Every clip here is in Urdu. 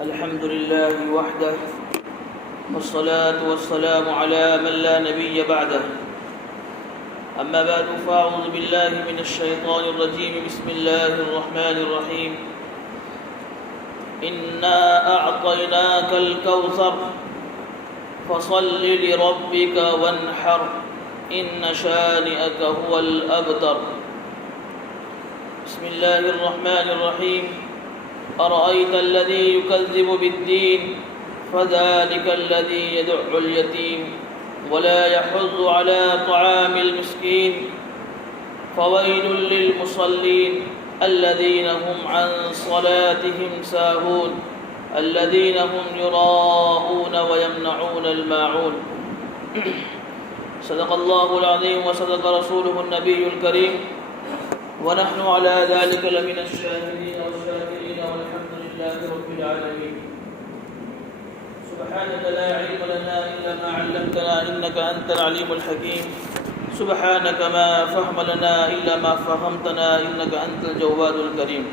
الحمد لله وحده والصلاة والسلام على من لا نبي بعده أما بعد فأعوذ بالله من الشيطان الرجيم بسم الله الرحمن الرحيم إنا أعطيناك الكوثر فصل لربك وانحر إن شانئك هو الأبتر بسم الله الرحمن الرحيم أرأيت الذي يكذب بالدين فذلك الذي يدع اليتيم ولا يحض على طعام المسكين فويل للمصلين الذين هم عن صلاتهم ساهون الذين هم يراءون ويمنعون الماعون صدق الله العظيم وصدق رسوله النبي الكريم ونحن على ذلك لمن الشاهدين والشاكرين والحمد لله رب العالمين سبحانك لا علم لنا إلا ما علمتنا إنك أنت العليم الحكيم سبحانك ما فهم لنا إلا ما فهمتنا إنك أنت الجواد الكريم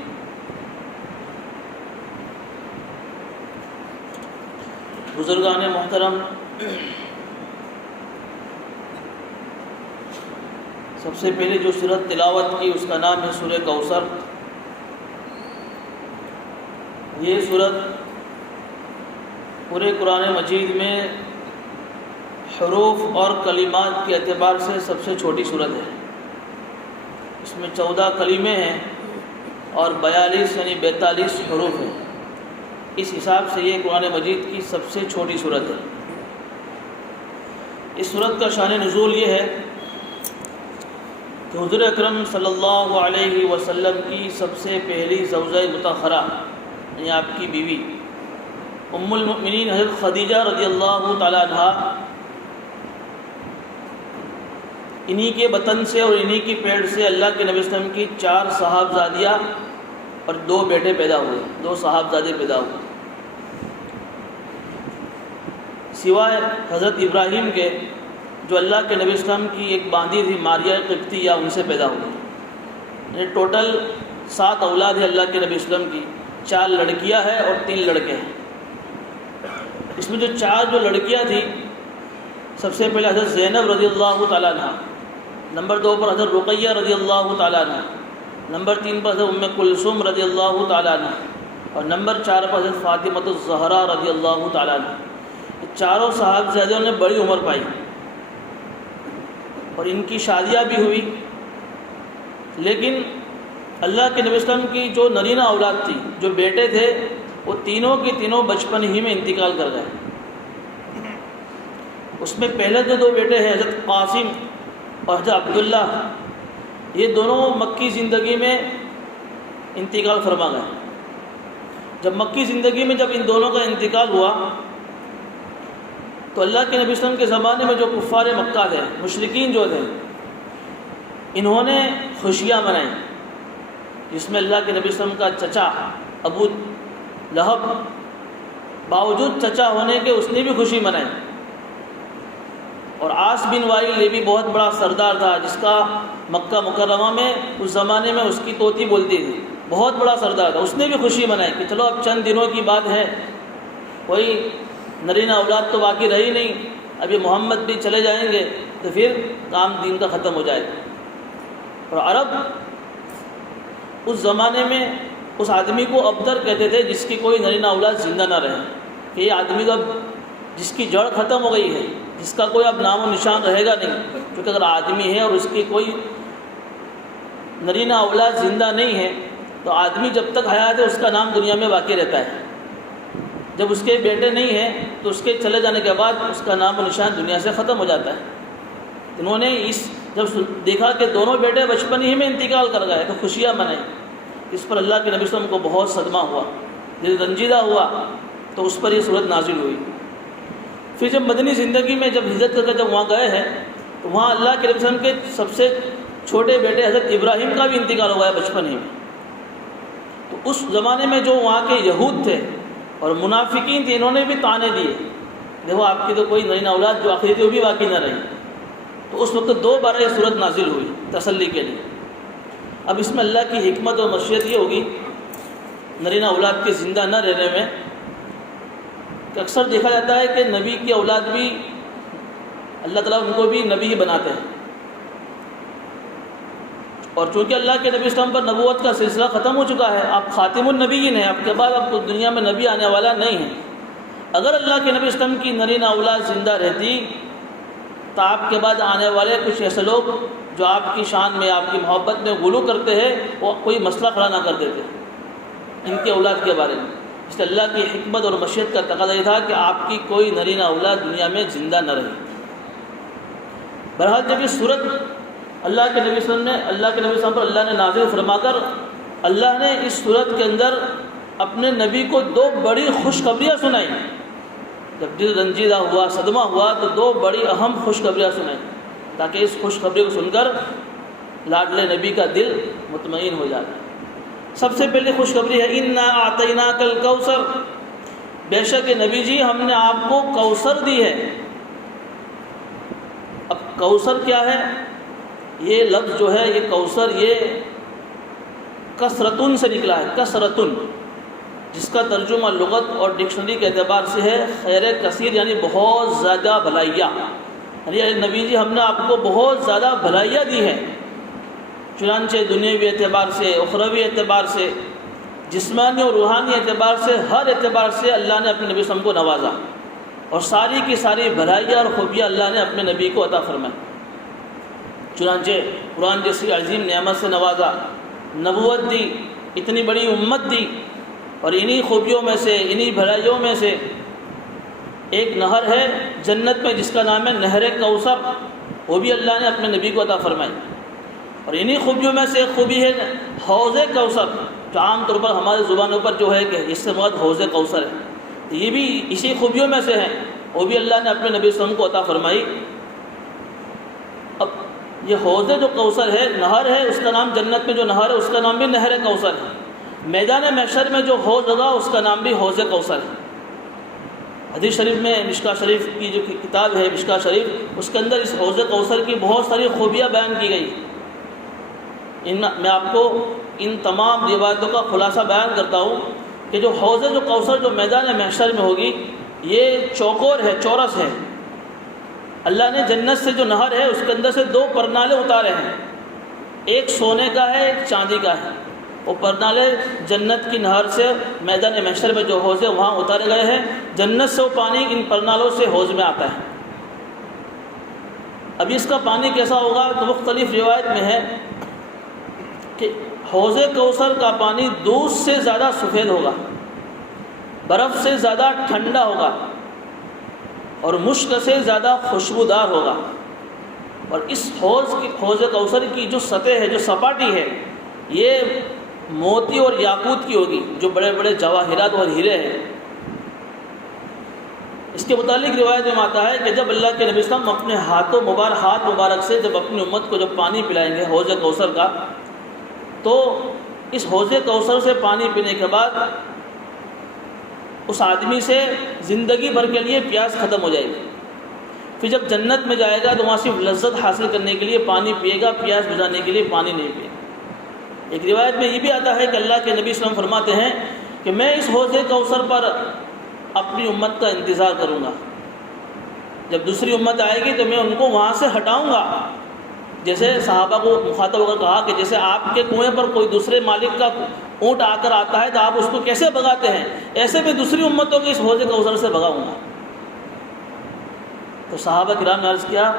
بزرگان محترم، سب سے پہلے جو سورت تلاوت کی اس کا نام ہے سورہ کوثر۔ یہ سورت پورے قرآن مجید میں حروف اور کلمات کے اعتبار سے سب سے چھوٹی سورت ہے۔ اس میں 14 کلمے ہیں اور 42 یعنی 42 حروف ہیں۔ اس حساب سے یہ قرآن مجید کی سب سے چھوٹی سورت ہے۔ اس سورت کا شان نزول یہ ہے کہ حضور اکرم صلی اللہ علیہ وسلم کی سب سے پہلی زوجہ مطہرہ یعنی آپ کی بیوی ام المؤمنین حضرت خدیجہ رضی اللہ تعالیٰ عنہا، انہی کے بطن سے اور انہی کی پیٹ سے اللہ کے نبی صلی اللہ علیہ وسلم کی 4 صحابزادیاں اور 2 بیٹے پیدا ہوئے، 2 صحابزادے پیدا ہوئے، سوائے حضرت ابراہیم کے جو اللہ کے نبی صلی اللہ علیہ وسلم کی ایک باندھی تھی ماریہ قبطیہ، ان سے پیدا ہوئے۔ یعنی ٹوٹل 7 اولاد ہے اللہ کے نبی صلی اللہ علیہ وسلم کی، 4 لڑکیاں ہیں اور 3 لڑکے ہیں۔ اس میں جو 4 لڑکیاں تھیں، سب سے پہلے حضرت زینب رضی اللہ تعالیٰ عنہ، نمبر 2 پر حضرت رقیہ رضی اللہ تعالیٰ عنہ، نمبر 3 پر حضرت ام کلثوم رضی اللہ تعالیٰ عنہ، اور نمبر 4 پر حضرت فاطمۃ الزہرا رضی اللہ تعالیٰ عنہ۔ یہ چاروں صحابزادوں نے بڑی عمر پائی اور ان کی شادیاں بھی ہوئی، لیکن اللہ کے نبی صلی اللہ علیہ وسلم کی جو نرینہ اولاد تھی، جو بیٹے تھے، وہ تینوں کی تینوں بچپن ہی میں انتقال کر گئے۔ اس میں پہلے جو 2 بیٹے ہیں حضرت قاسم اور حضرت عبداللہ، یہ دونوں مکی زندگی میں انتقال فرما گئے۔ جب مکی زندگی میں جب ان دونوں کا انتقال ہوا تو اللہ کے نبی صلی اللہ علیہ وسلم کے زمانے میں جو کفار مکہ تھے، مشرکین جو تھے، انہوں نے خوشیاں منائیں، جس میں اللہ کے نبی صلی اللہ علیہ وسلم کا چچا ابو لہب، باوجود چچا ہونے کے اس نے بھی خوشی منائی، اور عاص بن وائل یہ بھی بہت بڑا سردار تھا، جس کا مکہ مکرمہ میں اس زمانے میں اس کی طوطی بولتی تھی، بہت بڑا سردار تھا، اس نے بھی خوشی منائی کہ چلو اب چند دنوں کی بات ہے، کوئی نرینہ اولاد تو باقی رہی نہیں، اب یہ محمد بھی چلے جائیں گے تو پھر کام دین کا ختم ہو جائے گا۔ اور عرب اس زمانے میں اس آدمی کو ابتر کہتے تھے جس کی کوئی نرینہ اولاد زندہ نہ رہے، کہ یہ آدمی اب جس کی جڑ ختم ہو گئی ہے، جس کا کوئی اب نام و نشان رہے گا نہیں، کیونکہ اگر آدمی ہے اور اس کی کوئی نرینہ اولاد زندہ نہیں ہے تو آدمی جب تک حیات ہے اس کا نام دنیا میں باقی رہتا ہے، جب اس کے بیٹے نہیں ہیں تو اس کے چلے جانے کے بعد اس کا نام و نشان دنیا سے ختم ہو جاتا ہے۔ انہوں نے جب دیکھا کہ دونوں بیٹے بچپن ہی میں انتقال کر گئے تو خوشیاں منائیں۔ اس پر اللہ کے نبی صلی اللہ علیہ وسلم کو بہت صدمہ ہوا، دل رنجیدہ ہوا، تو اس پر یہ صورت نازل ہوئی۔ پھر جب مدنی زندگی میں جب ہجرت کر کے جب وہاں گئے ہیں تو وہاں اللہ کے نبی صلی اللہ علیہ وسلم کے سب سے چھوٹے بیٹے حضرت ابراہیم کا بھی انتقال ہو گیا بچپن ہی میں۔ تو اس زمانے میں جو وہاں کے یہود تھے اور منافقین تھے، انہوں نے بھی طعنے دیے، دیکھو آپ کی تو کوئی نرینہ اولاد جو آخری تھی وہ بھی باقی نہ رہی۔ تو اس وقت 2 بار یہ صورت نازل ہوئی تسلی کے لیے۔ اب اس میں اللہ کی حکمت اور مشیت یہ ہوگی نرینہ اولاد کے زندہ نہ رہنے میں کہ اکثر دیکھا جاتا ہے کہ نبی کی اولاد بھی اللہ تعالیٰ ان کو بھی نبی ہی بناتے ہیں، اور چونکہ اللہ کے نبی اسلام پر نبوت کا سلسلہ ختم ہو چکا ہے، آپ خاتم النبیین ہیں، آپ کے بعد اب دنیا میں نبی آنے والا نہیں ہے۔ اگر اللہ کے نبی اسلام کی نرینہ اولاد زندہ رہتی تو آپ کے بعد آنے والے کچھ ایسے لوگ جو آپ کی شان میں، آپ کی محبت میں غلو کرتے ہیں، وہ کوئی مسئلہ کھڑا نہ کر دیتے ان کے اولاد کے بارے میں۔ اس لیے اللہ کی حکمت اور مشیت کا تقاضا یہ تھا کہ آپ کی کوئی نرینہ اولاد دنیا میں زندہ نہ رہی۔ بہرحال جب یہ صورت اللہ کے نبی صلی اللہ علیہ وسلم نے، اللہ کے نبی صلی اللہ علیہ وسلم پر اللہ نے نازل فرما کر اللہ نے اس صورت کے اندر اپنے نبی کو دو بڑی خوشخبریاں سنائی۔ جب دل رنجیدہ ہوا، صدمہ ہوا، تو دو بڑی اہم خوشخبریاں سنائی تاکہ اس خوشخبری کو سن کر لاڈلے نبی کا دل مطمئن ہو جائے۔ سب سے پہلے خوشخبری ہے انا اعطیناک الکوثر، بے شک نبی جی ہم نے آپ کو کوثر دی ہے۔ اب کوثر کیا ہے؟ یہ لفظ جو ہے، یہ کوثر، یہ کثرتن سے نکلا ہے، کثرتن، جس کا ترجمہ لغت اور ڈکشنری کے اعتبار سے ہے خیر کثیر، یعنی بہت زیادہ بھلائیاں۔ یعنی نبی جی ہم نے آپ کو بہت زیادہ بھلائیاں دی ہیں، چنانچہ دنیاوی اعتبار سے، اخروی اعتبار سے، جسمانی اور روحانی اعتبار سے، ہر اعتبار سے اللہ نے اپنے نبی صلی اللہ علیہ وسلم کو نوازا، اور ساری کی ساری بھلائیاں اور خوبیاں اللہ نے اپنے نبی کو عطا فرمائی۔ چنانچہ قرآن جیسی عظیم نعمت سے نوازا، نبوت دی، اتنی بڑی امت دی، اور انہی خوبیوں میں سے، انہی بھلائیوں میں سے ایک نہر ہے جنت میں جس کا نام ہے نہر کوثر، وہ بھی اللہ نے اپنے نبی کو عطا فرمائی۔ اور انہی خوبیوں میں سے ایک خوبی ہے حوض کوثر، جو عام طور پر ہمارے زبانوں پر جو ہے کہ اس سے مراد حوض کوثر ہے، یہ بھی اسی خوبیوں میں سے ہے، وہ بھی اللہ نے اپنے نبی صلی اللہ علیہ وسلم کو عطا فرمائی۔ اب یہ حوض جو کوثر ہے، نہر ہے، اس کا نام جنت میں جو نہر ہے اس کا نام بھی نہر کوثر ہے۔ میدان محشر میں جو حوض ہوگا اس کا نام بھی حوض کوثر ہے۔ حدیث شریف میں، مشکاۃ شریف کی جو کتاب ہے مشکاۃ شریف، اس کے اندر اس حوض کوثر کی بہت ساری خوبیاں بیان کی گئی۔ میں آپ کو ان تمام روایتوں کا خلاصہ بیان کرتا ہوں کہ جو حوض جو کوثر جو میدان محشر میں ہوگی، یہ چوکور ہے، چورس ہے۔ اللہ نے جنت سے جو نہر ہے اس کے اندر سے دو پرنالے اتارے ہیں، ایک سونے کا ہے، ایک چاندی کا ہے۔ وہ پرنالے جنت کی نہر سے میدان محشر میں جو حوض ہے وہاں اتارے گئے ہیں، جنت سے وہ پانی ان پرنالوں سے حوض میں آتا ہے۔ اب اس کا پانی کیسا ہوگا تو مختلف روایت میں ہے کہ حوض کوثر کا پانی دودھ سے زیادہ سفید ہوگا، برف سے زیادہ ٹھنڈا ہوگا، اور مشک سے زیادہ خوشبودار ہوگا۔ اور اس حوض کوثر کی جو سطح ہے، جو سپاٹی ہے، یہ موتی اور یاقوت کی ہوگی، جو بڑے بڑے جواہرات اور ہیرے ہیں۔ اس کے متعلق روایت میں آتا ہے کہ جب اللہ کے نبی صلی اللہ علیہ وسلم اپنے ہاتھ مبارک سے جب اپنی امت کو جب پانی پلائیں گے حوض کوثر کا، تو اس حوض کوثر سے پانی پینے کے بعد اس آدمی سے زندگی بھر کے لیے پیاس ختم ہو جائے گی۔ پھر جب جنت میں جائے گا تو وہاں صرف لذت حاصل کرنے کے لیے پانی پیے گا، پیاس بجھانے کے لیے پانی نہیں پیے گا۔ ایک روایت میں یہ بھی آتا ہے کہ اللہ کے نبی صلی اللہ علیہ وسلم فرماتے ہیں کہ میں اس حوض کوثر پر اپنی امت کا انتظار کروں گا، جب دوسری امت آئے گی تو میں ان کو وہاں سے ہٹاؤں گا۔ جیسے صحابہ کو مخاطب ہو کر کہا کہ جیسے آپ کے کنویں پر کوئی دوسرے مالک کا اونٹ آ کر آتا ہے تو آپ اس کو کیسے بھگاتے ہیں، ایسے میں دوسری امتوں کو اس حوض کوثر سے بھگاؤں گا۔ تو صحابہ کرام نے عرض کیا،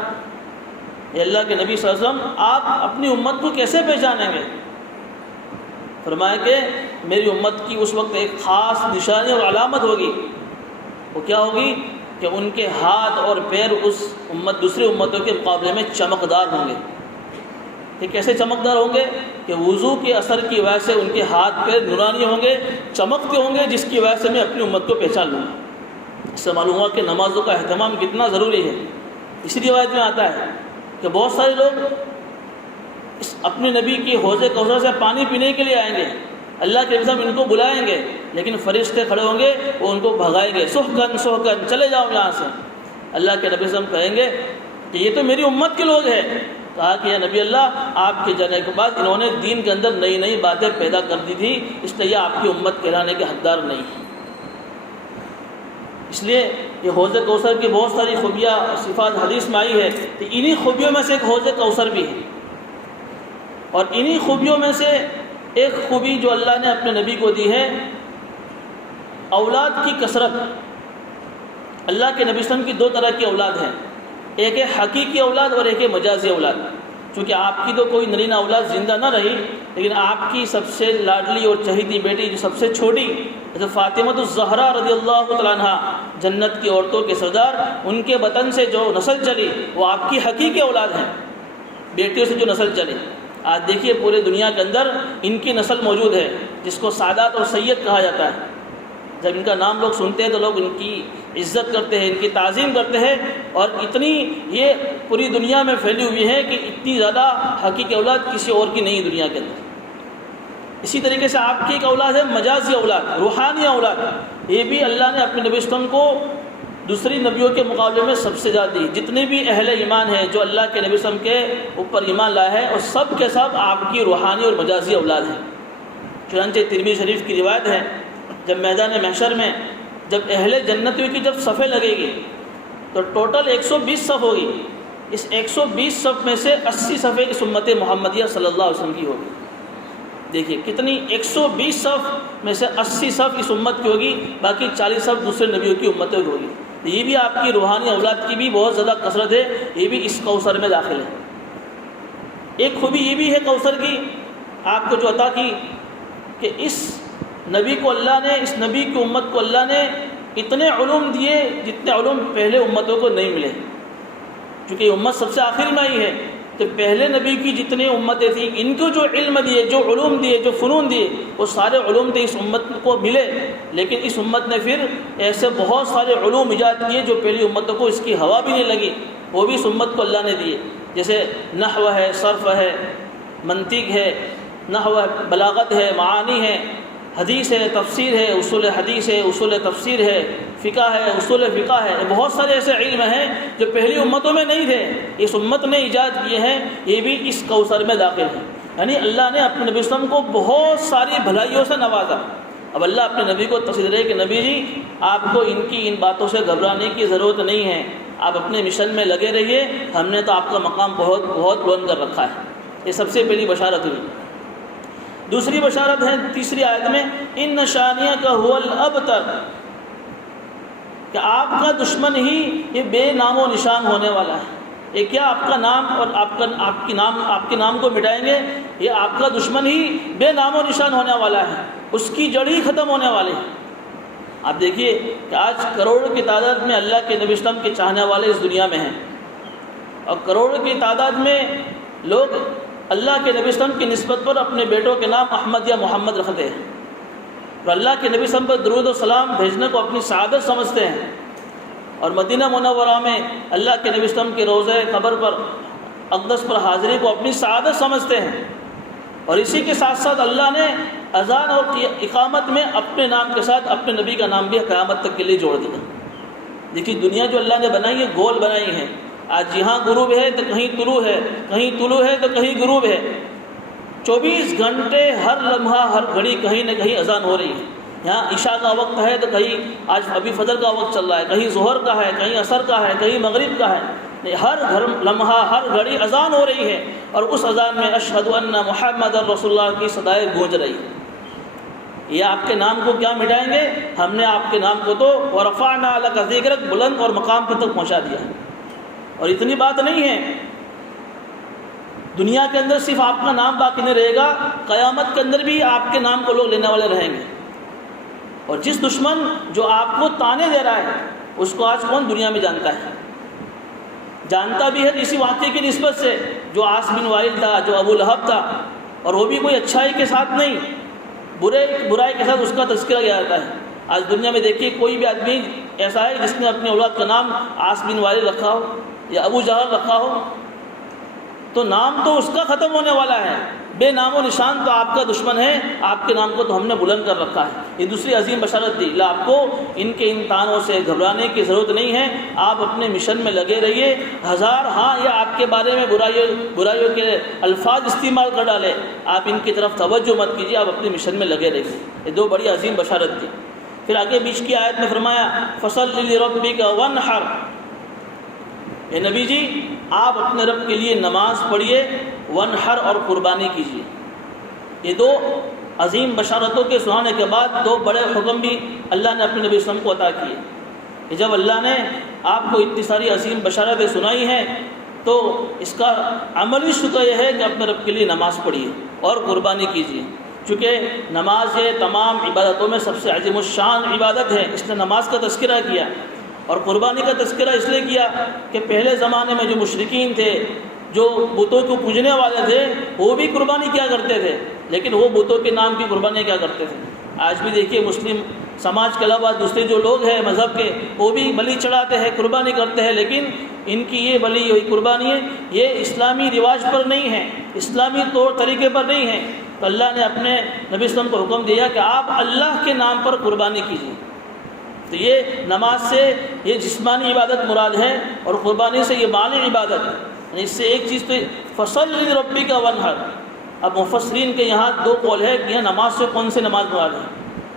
اے اللہ کے نبی صلی اللہ علیہ وسلم آپ اپنی امت کو کیسے پہچانیں گے؟ فرمایا کہ میری امت کی اس وقت ایک خاص نشانی اور علامت ہوگی، وہ کیا ہوگی کہ ان کے ہاتھ اور پیر اس دوسری امتوں کے مقابلے میں چمکدار ہوں گے۔ کہ کیسے چمکدار ہوں گے کہ وضو کے اثر کی وجہ سے ان کے ہاتھ پیر نورانی ہوں گے، چمکتے ہوں گے، جس کی وجہ سے میں اپنی امت کو پہچان لوں گا۔ اس سے معلوم ہوا کہ نمازوں کا اہتمام کتنا ضروری ہے۔ اسی روایت میں آتا ہے کہ بہت سارے لوگ اپنے نبی کی حوض کوثر سے پانی پینے کے لیے آئیں گے، اللہ کے نبی ان کو بلائیں گے، لیکن فرشتے کھڑے ہوں گے، وہ ان کو بھگائیں گے، سحقن سحقن، چلے جاؤ یہاں سے۔ اللہ کے نبی کہیں گے کہ یہ تو میری امت کے لوگ ہیں، کہا کہ یا نبی اللہ، آپ کے جانے کے بعد انہوں نے دین کے اندر نئی نئی باتیں پیدا کر دی تھی، اس لیے یہ آپ کی امت کہلانے کے حقدار نہیں ہیں۔ اس لیے یہ حوض کوثر کی بہت ساری خوبیاں صفات حدیث میں آئی ہے، کہ انہی خوبیوں میں سے ایک حوض کوثر بھی ہے۔ اور انہی خوبیوں میں سے ایک خوبی جو اللہ نے اپنے نبی کو دی ہے، اولاد کی کثرت۔ اللہ کے نبی صلی اللہ علیہ وسلم کی دو طرح کی اولاد ہیں، ایک ہے حقیقی اولاد اور ایک ہے مجازی اولاد۔ چونکہ آپ کی تو کوئی نرینہ اولاد زندہ نہ رہی، لیکن آپ کی سب سے لاڈلی اور چہیتی بیٹی جو سب سے چھوٹی حضرت فاطمہ الزہرا رضی اللہ تعالیٰ عنہ، جنت کی عورتوں کے سردار، ان کے بطن سے جو نسل چلی وہ آپ کی حقیقی اولاد ہیں، بیٹیوں سے جو نسل چلی۔ آج دیکھیے پورے دنیا کے اندر ان کی نسل موجود ہے، جس کو سادات اور سید کہا جاتا ہے۔ جب ان کا نام لوگ سنتے ہیں تو لوگ ان کی عزت کرتے ہیں، ان کی تعظیم کرتے ہیں، اور اتنی یہ پوری دنیا میں پھیلی ہوئی ہے کہ اتنی زیادہ حقیقی اولاد کسی اور کی نہیں دنیا کے اندر۔ اسی طریقے سے آپ کی ایک اولاد ہے مجازی اولاد، روحانی اولاد۔ یہ بھی اللہ نے اپنے نبی صلی اللہ علیہ وسلم کو دوسری نبیوں کے مقابلے میں سب سے زیادہ دی۔ جتنے بھی اہل ایمان ہیں جو اللہ کے نبی صلی اللہ علیہ وسلم کے اوپر ایمان لائے ہیں، اور سب کے سب آپ کی روحانی اور مجازی اولاد ہیں۔ چنانچہ ترمذی شریف کی روایت ہے، جب میدان محشر میں جب اہل جنتیوں کی جب صفیں لگے گی تو ٹوٹل 120 صف ہوگی۔ اس 120 صف میں سے 80 صفیں اس امت محمدیہ صلی اللہ علیہ وسلم کی ہوگی۔ دیکھیے کتنی، 120 صف میں سے 80 صف اس امت کی ہوگی، باقی 40 صف دوسرے نبیوں کی امتوں کی ہوگی۔ یہ بھی آپ کی روحانی اولاد کی بھی بہت زیادہ کثرت ہے، یہ بھی اس کوثر میں داخل ہے۔ ایک خوبی یہ بھی ہے کوثر کی آپ کو جو عطا کی، کہ اس نبی کو اللہ نے، اس نبی کی امت کو اللہ نے اتنے علوم دیے جتنے علوم پہلے امتوں کو نہیں ملے۔ چونکہ یہ امت سب سے آخر میں آئی ہے، تو پہلے نبی کی جتنی امتیں تھیں ان کو جو علم دیے، جو علوم دیے، جو فنون دیے، وہ سارے علوم تو اس امت کو ملے، لیکن اس امت نے پھر ایسے بہت سارے علوم ایجاد کیے جو پہلی امتوں کو اس کی ہوا بھی نہیں لگی، وہ بھی اس امت کو اللہ نے دیے۔ جیسے نحو ہے، صرف ہے، منطق ہے، نحو ہے، بلاغت ہے، معانی ہے، حدیث ہے، تفسیر ہے، اصول حدیث ہے، اصول تفسیر ہے، فقہ ہے، اصول فقہ ہے۔ بہت سارے ایسے علم ہیں جو پہلی امتوں میں نہیں تھے، اس امت نے ایجاد کیے ہیں، یہ بھی اس کوثر میں داخل ہیں۔ یعنی اللہ نے اپنے نبی صلی اللہ علیہ وسلم کو بہت ساری بھلائیوں سے نوازا۔ اب اللہ اپنے نبی کو تصدیق ہے کہ نبی جی آپ کو ان باتوں سے گھبرانے کی ضرورت نہیں ہے، آپ اپنے مشن میں لگے رہیے، ہم نے تو آپ کا مقام بہت بہت بلند کر رکھا ہے۔ یہ سب سے پہلی بشارت ہوئی۔ دوسری بشارت ہے تیسری آیت میں، ان شانیہ هو الابتر، کہ آپ کا دشمن ہی یہ بے نام و نشان ہونے والا ہے۔ یہ کیا آپ کا نام اور آپ کے نام کو مٹائیں گے، یہ آپ کا دشمن ہی بے نام و نشان ہونے والا ہے، اس کی جڑ ہی ختم ہونے والی ہے۔ آپ دیکھیے کہ آج کروڑوں کی تعداد میں اللہ کے نبی صلی اللہ علیہ وسلم کے چاہنے والے اس دنیا میں ہیں، اور کروڑوں کی تعداد میں لوگ اللہ کے نبی صلی اللہ علیہ وسلم کی نسبت پر اپنے بیٹوں کے نام احمد یا محمد رکھتے ہیں، اور اللہ کے نبی صلی اللہ علیہ وسلم پر درود و سلام بھیجنے کو اپنی سعادت سمجھتے ہیں، اور مدینہ منورہ میں اللہ کے نبی صلی اللہ علیہ وسلم کے روضہ قبر پر اقدس پر حاضری کو اپنی سعادت سمجھتے ہیں۔ اور اسی کے ساتھ ساتھ اللہ نے اذان اور اقامت میں اپنے نام کے ساتھ اپنے نبی کا نام بھی قیامت تک کے لیے جوڑ دیا۔ دیکھیے دنیا جو اللہ نے بنائی ہے، گول بنائی ہے، آج یہاں غروب ہے تو کہیں طلوع ہے، کہیں طلوع ہے تو کہیں غروب ہے، 24 گھنٹے ہر لمحہ ہر گھڑی کہیں نہ کہیں اذان ہو رہی ہے۔ یہاں عشاء کا وقت ہے تو کہیں آج ابھی فجر کا وقت چل رہا ہے، کہیں ظہر کا ہے، کہیں عصر کا ہے، کہیں مغرب کا ہے، ہر لمحہ ہر گھڑی اذان ہو رہی ہے، اور اس اذان میں اشہد ان محمد رسول اللہ کی صدائیں گونج رہی ہے۔ یہ آپ کے نام کو کیا مٹائیں گے؟ ہم نے آپ کے نام کو تو ورفعنا لک ذکرک بلند اور مقام پر تک پہنچا دیا ہے۔ اور اتنی بات نہیں ہے، دنیا کے اندر صرف آپ کا نام باقی نہیں رہے گا، قیامت کے اندر بھی آپ کے نام کو لوگ لینے والے رہیں گے۔ اور جس دشمن جو آپ کو تانے دے رہا ہے اس کو آج کون دنیا میں جانتا ہے؟ جانتا بھی ہے اسی واقعے کی نسبت سے، جو عاص بن وائل تھا، جو ابو لہب تھا، اور وہ بھی کوئی اچھائی کے ساتھ نہیں، برائی کے ساتھ اس کا تذکرہ کیا جاتا ہے۔ آج دنیا میں دیکھیے کوئی بھی آدمی ایسا ہے جس نے اپنی اولاد کا نام عاص بن وائل رکھا ہو یا ابو جہل رکھا ہو، تو نام تو اس کا ختم ہونے والا ہے، بے نام و نشان تو آپ کا دشمن ہے، آپ کے نام کو تو ہم نے بلند کر رکھا ہے۔ یہ دوسری عظیم بشارت دی، آپ کو ان کے امتحانوں سے گھبرانے کی ضرورت نہیں ہے، آپ اپنے مشن میں لگے رہیے۔ ہزار ہاں یا آپ کے بارے میں برائیوں کے الفاظ استعمال کر ڈالے، آپ ان کی طرف توجہ مت کیجیے، آپ اپنے مشن میں لگے رہیے۔ یہ دو بڑی عظیم بشارت دی۔ پھر آگے بیچ کی آیت میں فرمایا فَصَلِّ لِرَبِّكَ وَانْحَرْ، اے نبی جی آپ اپنے رب کے لیے نماز پڑھیے، وانحر اور قربانی کیجیے۔ یہ دو عظیم بشارتوں کے سنانے کے بعد دو بڑے حکم بھی اللہ نے اپنے نبی صلی اللہ علیہ وسلم کو عطا کیے کہ جب اللہ نے آپ کو اتنی ساری عظیم بشارتیں سنائی ہیں تو اس کا عملی شکر یہ ہے کہ اپنے رب کے لیے نماز پڑھیے اور قربانی کیجیے، چونکہ نماز یہ تمام عبادتوں میں سب سے عظیم الشان عبادت ہے، اس نے نماز کا تذکرہ کیا۔ اور قربانی کا تذکرہ اس لیے کیا کہ پہلے زمانے میں جو مشرکین تھے، جو بتوں کو پوجنے والے تھے، وہ بھی قربانی کیا کرتے تھے، لیکن وہ بتوں کے نام کی قربانی کیا کرتے تھے۔ آج بھی دیکھیے مسلم سماج کے علاوہ دوسرے جو لوگ ہیں مذہب کے، وہ بھی بلی چڑھاتے ہیں، قربانی کرتے ہیں، لیکن ان کی یہ بلی یہ قربانی ہے یہ اسلامی رواج پر نہیں ہے، اسلامی طور طریقے پر نہیں ہے۔ تو اللہ نے اپنے نبی صلی اللہ علیہ وسلم کو حکم دیا کہ آپ اللہ کے نام پر قربانی کیجیے۔ تو یہ نماز سے یہ جسمانی عبادت مراد ہے اور قربانی سے یہ مالی عبادت ہے، یعنی اس سے ایک چیز تو فَصَلِّ لِرَبِّكَ وَانْحَرْ۔ اب مفسرین کے یہاں دو قول ہے کہ یہ نماز سے کون سے نماز مراد ہے۔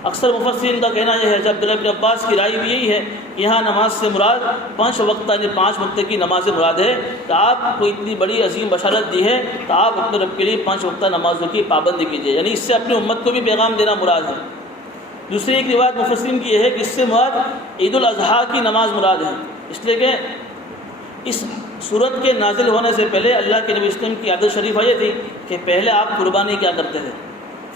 اکثر مفسرین کا کہنا یہ ہے، عبداللہ بن عباس کی رائے بھی یہی ہے کہ یہاں نماز سے مراد 5 وقت یعنی 5 وقت کی نماز مراد ہے، کہ آپ کو اتنی بڑی عظیم بشارت دی ہے تو آپ اپنے رب کے لیے 5 وقت نمازوں کی پابندی کیجیے، یعنی اس سے اپنی امت کو بھی پیغام دینا مراد ہے۔ دوسری ایک روایت مفسرین کی یہ ہے کہ اس سے مراد عید الاضحیٰ کی نماز مراد ہے، اس لیے کہ اس سورت کے نازل ہونے سے پہلے اللہ کے نبی اسلام کی عادت شریفہ یہ تھی کہ پہلے آپ قربانی کیا کرتے تھے،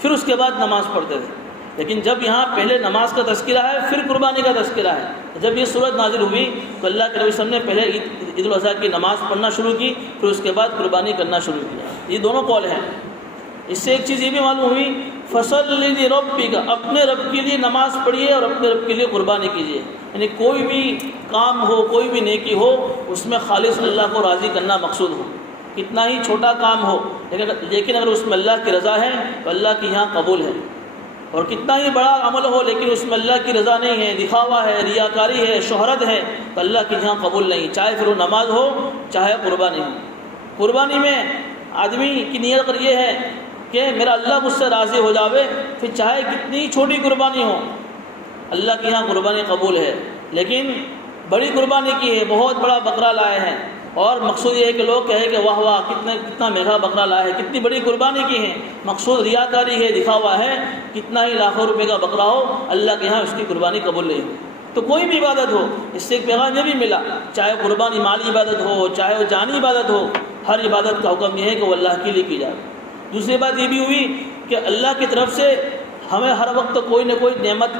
پھر اس کے بعد نماز پڑھتے تھے، لیکن جب یہاں پہلے نماز کا تذکرہ ہے پھر قربانی کا تذکرہ ہے۔ جب یہ سورت نازل ہوئی تو اللہ کے نبی صلی اللہ علیہ وسلم نے پہلے عید الاضحیٰ کی نماز پڑھنا شروع کی، پھر اس کے بعد قربانی کرنا شروع کیا۔ یہ دونوں قول ہیں۔ اس سے ایک چیز یہ بھی معلوم ہوئی فَصَلِّ لِرَبِّكَ، اپنے رب کے لیے نماز پڑھیے اور اپنے رب کے لیے قربانی کیجیے، یعنی کوئی بھی کام ہو، کوئی بھی نیکی ہو، اس میں خالص اللہ کو راضی کرنا مقصود ہو، کتنا ہی چھوٹا کام ہو لیکن اگر اس میں اللہ کی رضا ہے تو اللہ کے یہاں قبول ہے، اور کتنا ہی بڑا عمل ہو لیکن اس میں اللہ کی رضا نہیں ہے، دکھاوا ہے، ریاکاری ہے، شہرت ہے، تو اللہ کے یہاں قبول نہیں، چاہے پھر وہ نماز ہو چاہے قربانی ہو۔ قربانی میں آدمی کی نیت اگر یہ ہے کہ میرا اللہ مجھ سے راضی ہو جاوے، پھر چاہے کتنی چھوٹی قربانی ہو اللہ کے یہاں قربانی قبول ہے، لیکن بڑی قربانی کی ہے، بہت بڑا بکرا لائے ہیں، اور مقصود یہ ہے کہ لوگ کہے کہ واہ واہ کتنا مہنگا بکرا لائے ہے، کتنی بڑی قربانی کی ہے، مقصود ریاکاری ہے، دکھاوا ہے، کتنا ہی لاکھوں روپے کا بکرا ہو اللہ کے یہاں اس کی قربانی قبول نہیں ہو۔ تو کوئی بھی عبادت ہو، اس سے ایک پیغام یہ بھی ملا، چاہے قربانی مالی عبادت ہو چاہے وہ جانی عبادت ہو، ہر عبادت کا حکم یہ ہے کہ وہ اللہ کے لیے کی جائے۔ دوسری بات یہ بھی ہوئی کہ اللہ کی طرف سے ہمیں ہر وقت کوئی نہ کوئی نعمت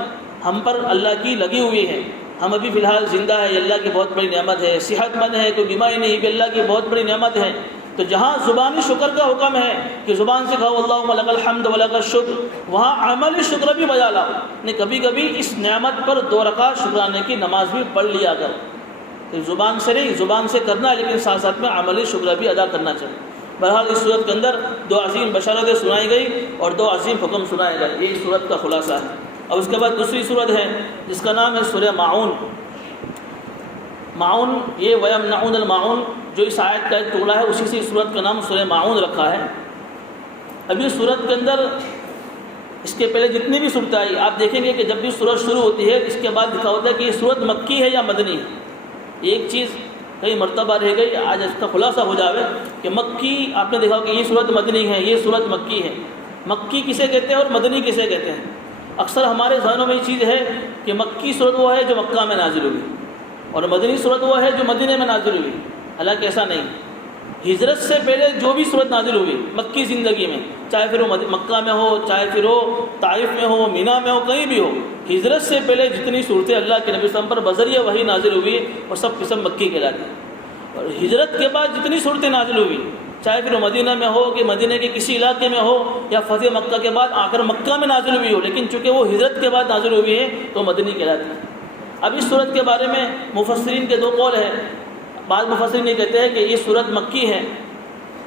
ہم پر اللہ کی لگی ہوئی ہے، ہم ابھی فی الحال زندہ ہے، یہ اللہ کی بہت بڑی نعمت ہے، صحت مند ہے، کوئی بیماری نہیں، بھی اللہ کی بہت بڑی نعمت ہے۔ تو جہاں زبانی شکر کا حکم ہے کہ زبان سے کہو اللہم لک الحمد و لک الشکر، وہاں عملی شکر بھی بجا لاؤ، نہیں کبھی کبھی اس نعمت پر 2 رکعت شکرانے کی نماز بھی پڑھ لیا کر، زبان سے نہیں، زبان سے کرنا ہے لیکن ساتھ ساتھ میں عملی شکر بھی ادا کرنا چاہیے۔ بہرحال اس صورت کے اندر 2 عظیم بشارتیں سنائی گئی اور 2 عظیم حکم سنائے گئے، یہ اس صورت کا خلاصہ ہے۔ اب اس کے بعد دوسری صورت ہے جس کا نام ہے سورہ ماعون۔ ماعون یہ وَيَمْنَعُونَ الْمَاعُونَ جو اس آیت کا ایک ٹکڑا ہے، اسی سے اس صورت کا نام سورہ ماعون رکھا ہے۔ اب اس صورت کے اندر اس کے پہلے جتنی بھی صورتیں آئی آپ دیکھیں گے کہ جب بھی صورت شروع ہوتی ہے اس کے بعد لکھا ہوتا ہے کہ یہ صورت مکی ہے یا مدنی ہے۔ ایک چیز کئی مرتبہ رہ گئی، آج اس کا خلاصہ ہو جاوے کہ مکی آپ نے دیکھا کہ یہ صورت مدنی ہے، یہ صورت مکی ہے۔ مکی کسے کہتے ہیں اور مدنی کسے کہتے ہیں؟ اکثر ہمارے ذہنوں میں یہ چیز ہے کہ مکی صورت وہ ہے جو مکہ میں نازل ہوئی اور مدنی صورت وہ ہے جو مدینے میں نازل ہوئی، حالانکہ ایسا نہیں۔ ہجرت سے پہلے جو بھی صورت نازل ہوئی مکی زندگی میں، چاہے پھر وہ مکہ میں ہو، چاہے پھر وہ طائف میں ہو، مینا میں ہو، کہیں بھی ہو، ہجرت سے پہلے جتنی صورتیں اللہ کے نبی صلی اللہ علیہ وسلم پر بذریعہ وحی نازل ہوئی وہ سب قسم مکی کہلاتی ہیں، اور ہجرت کے بعد جتنی صورتیں نازل ہوئی چاہے پھر وہ مدینہ میں ہو کہ مدینہ کے کسی علاقے میں ہو یا فتح مکہ کے بعد آ کر مکہ میں نازل ہوئی ہو، لیکن چونکہ وہ ہجرت کے بعد نازل ہوئی ہے تو مدنی کہلاتی ہے۔ اب اس صورت کے بارے میں مفسرین کے 2 قول ہیں، بعض مفسرین یہ کہتے ہیں کہ یہ صورت مکی ہے،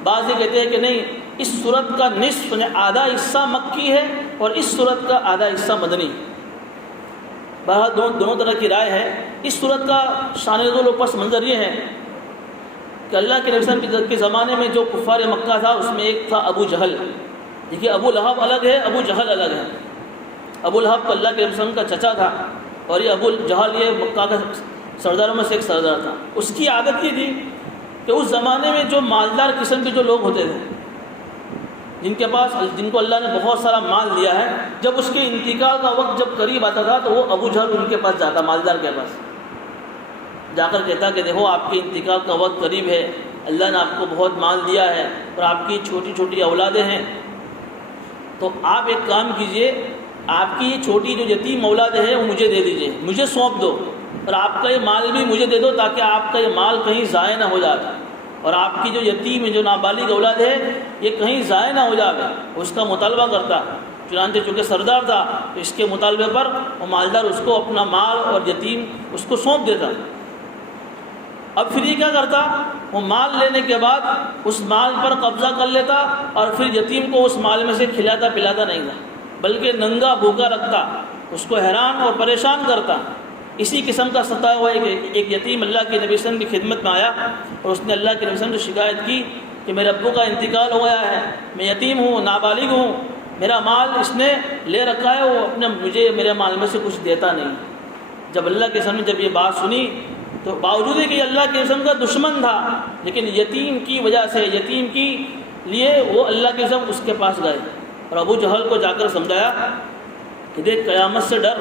بعض یہ کہتے ہیں کہ نہیں اس صورت کا نصف یعنی آدھا حصہ مکی ہے اور اس صورت کا آدھا حصہ مدنی۔ بہرحال دونوں طرح کی رائے ہے۔ اس صورت کا شان نزول و پس منظر یہ ہے کہ اللہ کے نبی صلی اللہ علیہ وسلم کے زمانے میں جو کفار مکہ تھا اس میں ایک تھا ابو جہل۔ دیکھیے ابو لہب الگ ہے، ابو جہل الگ ہے۔ ابو لہب تو اللہ کے نبی صلی اللہ علیہ وسلم کا چچا تھا اور یہ ابو جہل یہ مکہ کا سرداروں میں سے ایک سردار تھا۔ اس کی عادت یہ تھی کہ اس زمانے میں جو مالدار قسم کے جو لوگ ہوتے تھے، جن کو اللہ نے بہت سارا مال دیا ہے، جب اس کے انتقال کا وقت جب قریب آتا تھا تو وہ ابو جہل ان کے پاس جاتا، مالدار کے پاس جا کر کہتا کہ دیکھو آپ کے انتقال کا وقت قریب ہے، اللہ نے آپ کو بہت مال دیا ہے اور آپ کی چھوٹی چھوٹی اولادیں ہیں، تو آپ ایک کام کیجئے، آپ کی یہ چھوٹی جو یتیم اولادیں ہیں وہ مجھے دے دیجئے، مجھے سونپ دو، اور آپ کا یہ مال بھی مجھے دے دو تاکہ آپ کا یہ مال کہیں ضائع نہ ہو جاتا، اور آپ کی جو یتیم جو نابالغ اولاد ہے یہ کہیں ضائع نہ ہو جائے۔ اس کا مطالبہ کرتا، چنانچہ چونکہ سردار تھا تو اس کے مطالبے پر وہ مالدار اس کو اپنا مال اور یتیم اس کو سونپ دیتا۔ اب پھر یہ کیا کرتا، وہ مال لینے کے بعد اس مال پر قبضہ کر لیتا اور پھر یتیم کو اس مال میں سے کھلاتا پلاتا نہیں تھا، بلکہ ننگا بھوکا رکھتا، اس کو حیران اور پریشان کرتا۔ اسی قسم کا ستایا ہوا ایک یتیم اللہ کے نبی صلی اللہ علیہ وسلم کی خدمت میں آیا اور اس نے اللہ کے نبی صلی اللہ علیہ وسلم سے شکایت کی کہ میرے ابو کا انتقال ہو گیا ہے، میں یتیم ہوں، نابالغ ہوں، میرا مال اس نے لے رکھا ہے، وہ مجھے میرے مال میں سے کچھ دیتا نہیں۔ جب اللہ کے سامنے جب یہ بات سنی تو باوجود کہ اللہ کے رسول کا دشمن تھا لیکن یتیم کی وجہ سے، یتیم کی لیے وہ اللہ کے رسول اس کے پاس گئے اور ابو جہل کو جا کر سمجھایا کہ دیکھ قیامت سے ڈر،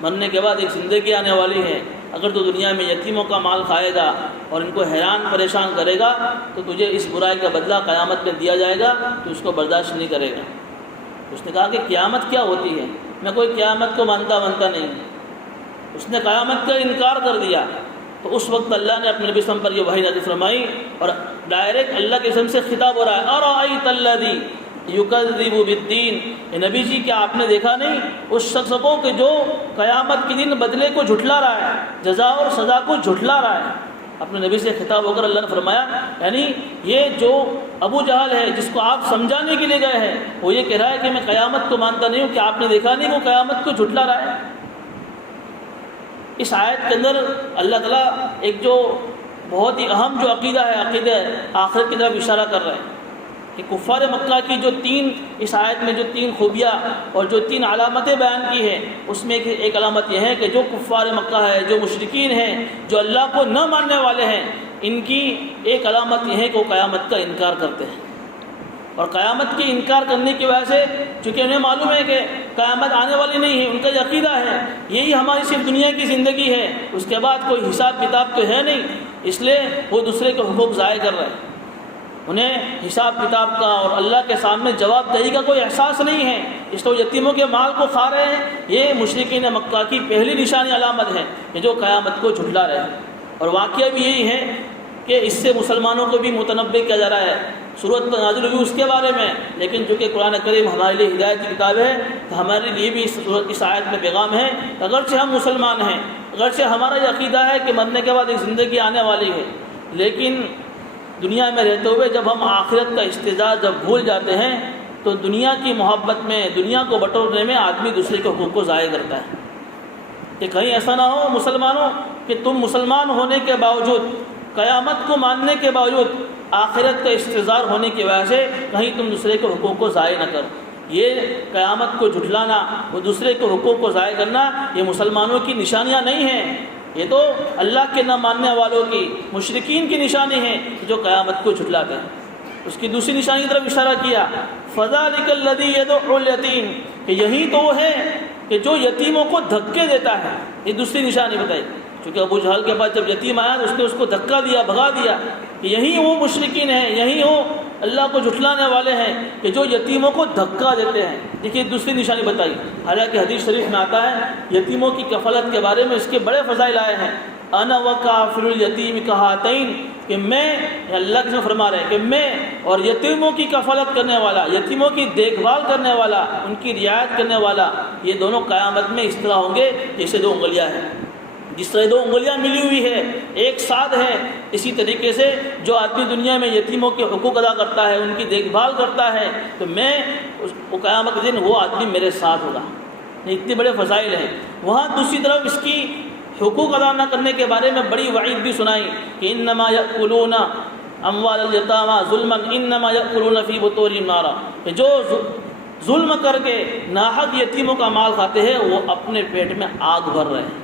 مرنے کے بعد ایک زندگی آنے والی ہے، اگر تو دنیا میں یتیموں کا مال کھائے گا اور ان کو حیران پریشان کرے گا تو تجھے اس برائی کا بدلہ قیامت میں دیا جائے گا، تو اس کو برداشت نہیں کرے گا۔ اس نے کہا کہ قیامت کیا ہوتی ہے، میں کوئی قیامت کو مانتا نہیں۔ اس نے قیامت کا انکار کر دیا۔ تو اس وقت اللہ نے اپنے نبی صلی اللہ علیہ وسلم پر یہ وحی نازل فرمائی اور ڈائریکٹ اللہ کے اسم سے خطاب ہو رہا ہے، ارأیت الذی یکذب بالدین، اے نبی جی کیا آپ نے دیکھا نہیں اس شخص کو کہ جو قیامت کے دن بدلے کو جھٹلا رہا ہے، جزا اور سزا کو جھٹلا رہا ہے۔ اپنے نبی سے خطاب ہو کر اللہ نے فرمایا یعنی یہ جو ابو جہل ہے جس کو آپ سمجھانے کے لیے گئے ہیں وہ یہ کہہ رہا ہے کہ میں قیامت کو مانتا نہیں ہوں، کہ آپ نے دیکھا نہیں وہ قیامت کو جھٹلا رہا ہے۔ اس آیت کے اندر اللہ تعالیٰ ایک جو بہت ہی اہم جو عقیدہ ہے، عقیدہ آخرت کی طرف اشارہ کر رہے ہیں کہ کفار مکہ کی جو اس آیت میں جو تین خوبیاں اور جو تین علامتیں بیان کی ہیں، اس میں ایک علامت یہ ہے کہ جو کفار مکہ ہے، جو مشرکین ہیں، جو اللہ کو نہ ماننے والے ہیں، ان کی ایک علامت یہ ہے کہ وہ قیامت کا انکار کرتے ہیں، اور قیامت کے انکار کرنے کی وجہ سے چونکہ انہیں معلوم ہے کہ قیامت آنے والی نہیں ہے، ان کا یہ عقیدہ ہے یہی ہماری صرف دنیا کی زندگی ہے، اس کے بعد کوئی حساب کتاب تو ہے نہیں، اس لیے وہ دوسرے کے حقوق ضائع کر رہے ہیں، انہیں حساب کتاب کا اور اللہ کے سامنے جواب دہی کا کوئی احساس نہیں ہے، اس لیے یتیموں کے مال کو کھا رہے ہیں۔ یہ مشرکین مکہ کی پہلی نشانی علامت ہے کہ جو قیامت کو جھٹلا رہے ہیں، اور واقعہ بھی یہی ہے کہ اس سے مسلمانوں کو بھی متنبع کیا جا رہا ہے۔ صورت نازل ہوئی اس کے بارے میں، لیکن چونکہ قرآن کریم ہمارے لیے ہدایت کی کتاب ہے تو ہمارے لیے بھی اس آیت میں پیغام ہے، اگرچہ ہم مسلمان ہیں، اگرچہ ہمارا یہ عقیدہ ہے کہ مرنے کے بعد ایک زندگی آنے والی ہے، لیکن دنیا میں رہتے ہوئے جب ہم آخرت کا استعداد جب بھول جاتے ہیں تو دنیا کی محبت میں، دنیا کو بٹورنے میں آدمی دوسرے کے حقوق کو ضائع کرتا ہے۔ کہ کہیں ایسا نہ ہو مسلمانوں کہ تم مسلمان ہونے کے باوجود، قیامت کو ماننے کے باوجود، آخرت کا استحضار ہونے کی وجہ سے کہیں تم دوسرے کے حقوق کو ضائع نہ کرو۔ یہ قیامت کو جھٹلانا، وہ دوسرے کے حقوق کو ضائع کرنا، یہ مسلمانوں کی نشانیاں نہیں ہیں، یہ تو اللہ کے نہ ماننے والوں کی، مشرکین کی نشانی ہے جو قیامت کو جھٹلاتے ہیں۔ اس کی دوسری نشانی کی طرف اشارہ کیا، فَذَلِكَ الَّذِي يَدُعُّ الْيَتِيمَ، کہ یہی تو وہ ہے کہ جو یتیموں کو دھکے دیتا ہے۔ یہ دوسری نشانی بتائی، کیونکہ ابو جہل کے پاس جب یتیم آیا تو اس نے اس کو دھکا دیا، بھگا دیا، کہ یہی وہ مشرکین ہیں، یہی وہ اللہ کو جھٹلانے والے ہیں کہ جو یتیموں کو دھکا دیتے ہیں۔ دیکھیے دوسری نشانی بتائی، حالانکہ حدیث شریف میں آتا ہے یتیموں کی کفالت کے بارے میں اس کے بڑے فضائل آئے ہیں، انا وکافل الیتیم کہاتین، کہ میں، اللہ کے فرما رہے ہیں کہ میں اور یتیموں کی کفالت کرنے والا، یتیموں کی دیکھ بھال کرنے والا، ان کی رعایت کرنے والا، یہ دونوں قیامت میں اس طرح ہوں گے جیسے دو انگلیاں ہیں۔ جس طرح دو انگلیاں ملی ہوئی ہے، ایک ساتھ ہے، اسی طریقے سے جو آدمی دنیا میں یتیموں کے حقوق ادا کرتا ہے، ان کی دیکھ بھال کرتا ہے، تو میں قیامت کے دن وہ آدمی میرے ساتھ ہوگا۔ اتنے بڑے فضائل ہیں۔ وہاں دوسری طرف اس کی حقوق ادا نہ کرنے کے بارے میں بڑی وعید بھی سنائی کہ انما یأکلون اموال الیتامی ظلما انما یأکلون فی بطونہم نارا، کہ جو ظلم کر کے ناحق یتیموں کا مال کھاتے ہیں وہ اپنے پیٹ میں آگ بھر رہے ہیں۔